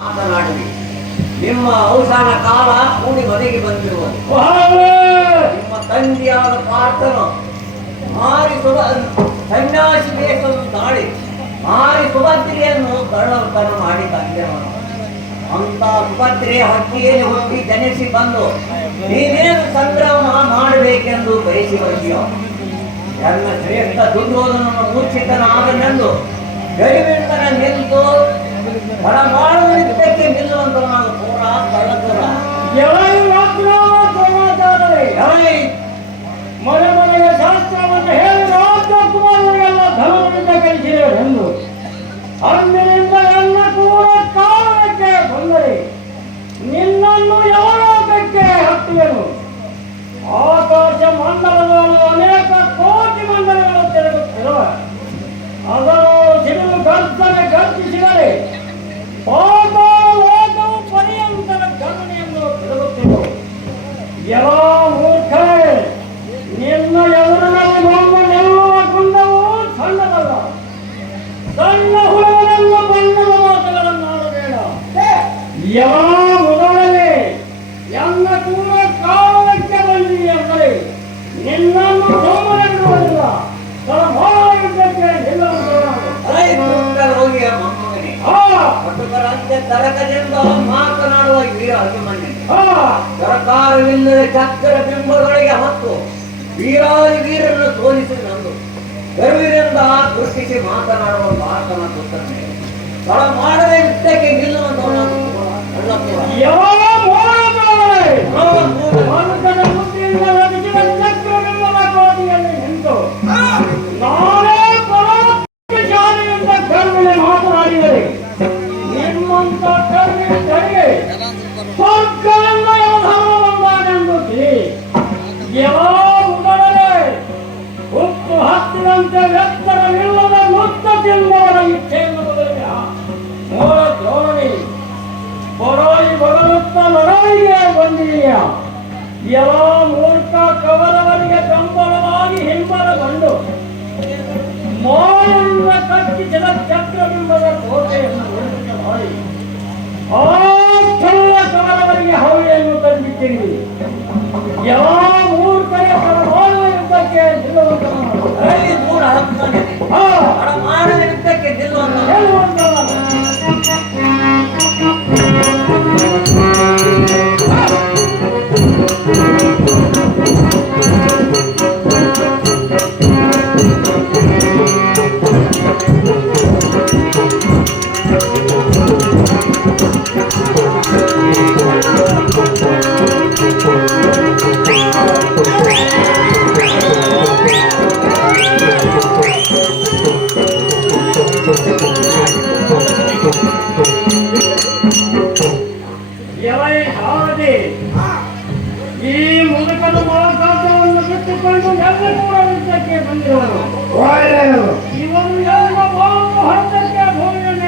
ಮಾತನಾಡಿ ನಿಮ್ಮ ಅವಸಾನ ಕಾಲ ಕೂಡಿ ಮನೆಗೆ ಬಂದಿರುವುದು. ನಿಮ್ಮ ತಂದೆಯಾದ ಪಾರ್ಥನು ಮಾರಿಸುವ ಸನ್ಯಾಸಿ ವೇಷವನ್ನು ತಾಳಿ ಮಾರಿ ಸುಭದ್ರೆಯನ್ನು ಕರ್ಣವರ್ತನ ಮಾಡಿ ತಂದೆವನು. ಅಂತ ಸುಭದ್ರೆ ಹಟ್ಟಿಯಲ್ಲಿ ಹುಟ್ಟಿ ಜನಿಸಿ ಬಂದು ನೀನೇನು ಸಂಗ್ರಾಮ ಮಾಡಬೇಕೆಂದು ಬಯಸಿ ಬಂದಿಯೋ ಎಲ್ಲ ಶ್ರೇಷ್ಠ ದುರ್ಯೋಧನನ್ನು ಮೂರ್ಛಿತನಾಗನೆಂದು ಗರಿವಿಂದನ ನಿಂತು ಬಡ ಮಾಡುವ ಯುದ್ಧಕ್ಕೆ ನಿಲ್ಲುವಂತ ನಾವು ಪೂರ ಕಳ್ಳತೂರ ಮನೆ ಮನೆಯ ಶಾಸ್ತ್ರವನ್ನು ಹೇಳಿ ರಾಜಕುಮಾರರಿಗೆಲ್ಲ ಧರ್ಮದಿಂದ ಕಲಿಸಿದೆವು. ಅಂದಿನಿಂದ ಎಲ್ಲ ಕೂಡ ಕಾರಣಕ್ಕೆ ಬಂದರೆ ನಿನ್ನನ್ನು ಯಾವಲೋಕಕ್ಕೆ ಹತ್ತಿಯನು. ಆಕಾಶ ಮಂಡಲಗಳು ಅನೇಕ ಕೋಟಿ ಮಂಡಲಗಳು ತಿರುಗುತ್ತಿರುವ ಅದನ್ನು ಸಿಡಿಲು ಗರ್ಜನೆ ಗರ್ಜಿಸಿದರೆ ಲೋಕವು ಪರ್ಯಂತರ ಗಣನೆಯನ್ನು ತಿರುಗುತ್ತಿದ್ದವು. ಎಲ್ಲ ಮೂರ್ಖರೇ, ನಿನ್ನ ಎದುರಿನಲ್ಲಿ ನಮ್ಮ ನಿಲ್ಲುವ ಕುಂಡವು ಸಣ್ಣದಲ್ಲ. ಸಣ್ಣ ಹುಡುಗನನ್ನು ಬಣ್ಣದ ಮಾತುಗಳನ್ನಾಡಬೇಡ. ಎಲ್ಲ ಮೊದಲನೇ ಎಲ್ಲ ಕೂಡ ಕಾರಣಕ್ಕೆ ಬಂದಿದೆ ಅಂದರೆ ನಿನ್ನನ್ನು ಸೋಮನೆ ಬಿಡುವುದಿಲ್ಲ. ಯುದ್ಧಕ್ಕೆ ತರಕದಿಂದ ಮಾತನಾಡುವ ವೀರ ಅಭಿಮನ್ಯು ಸರ್ಕಾರವಿಲ್ಲದ ಚಕ್ರ ಬಿಂಬಗಳಿಗೆ ಹೊತ್ತು ವೀರನ್ನು ಸೋಲಿಸಿ ನಂದು ಗರ್ವಿನಿಂದ ದೃಷ್ಟಿಸಿ ಮಾತನಾಡುವ ಮಾತನ ಗೊತ್ತನೆ ತಡ ಮಾಡದೆ ಯುದ್ಧಕ್ಕೆ ನಿಲ್ಲುವಂತ ಮಾತನಾಡಿದರೆ ನಿಮ್ಮಂತ ಕರ್ಮಿಗಳಿಗೆ ಸ್ವರ್ಗವೆಲ್ಲ ಯಾವಧಾರವೆಂದು ಯಾವಾಗಲೇ ಹುಟ್ಟು ಹತ್ತಿದಂತೆ ಎತ್ತರವಿಲ್ಲದ ಮುತ್ತ ತಿನ್ನುವರ ಇಚ್ಛೆಯನ್ನು ಬದಲಿಯ ಮೂಲ ಧೋರಣಿ ಬರೋಯಿ ಬಗಲುತ್ತ ಲಡಾಯಿಗೆ ಬಂದಿದೆಯ. ಯಾವ ಮೂರ್ಖ ಕವರವರಿಗೆ ಬೆಂಬಲವಾಗಿ ಹಿಂಬಲಗೊಂಡು ಮಾಯಿಂದ ಕಟ್ಟಿಸಿದ ಚಕ್ರಬಿಂಬದ ಕೋಟೆಯನ್ನು ಉಳಿಸಿದ ಮಾಡಿ ಆ ಕವರವರಿಗೆ ಹವೆಯನ್ನು ತಂದಿಟ್ಟಿರಿ. ಯಾವ ಮೂರ್ಖರ ಮಾಡುವ ಯುದ್ಧಕ್ಕೆ ನಿಲ್ಲುವಂತ ಯುದ್ಧಕ್ಕೆ ನಿಲ್ಲುವಂತ ಈ ಮುದುಕನ ಮಹಾಕಾಶವನ್ನು ಬಿಟ್ಟುಕೊಂಡು ಎಲ್ಲ ಕೂಡ ಯುದ್ಧಕ್ಕೆ ಬಂದಿರುವರು. ಇವನು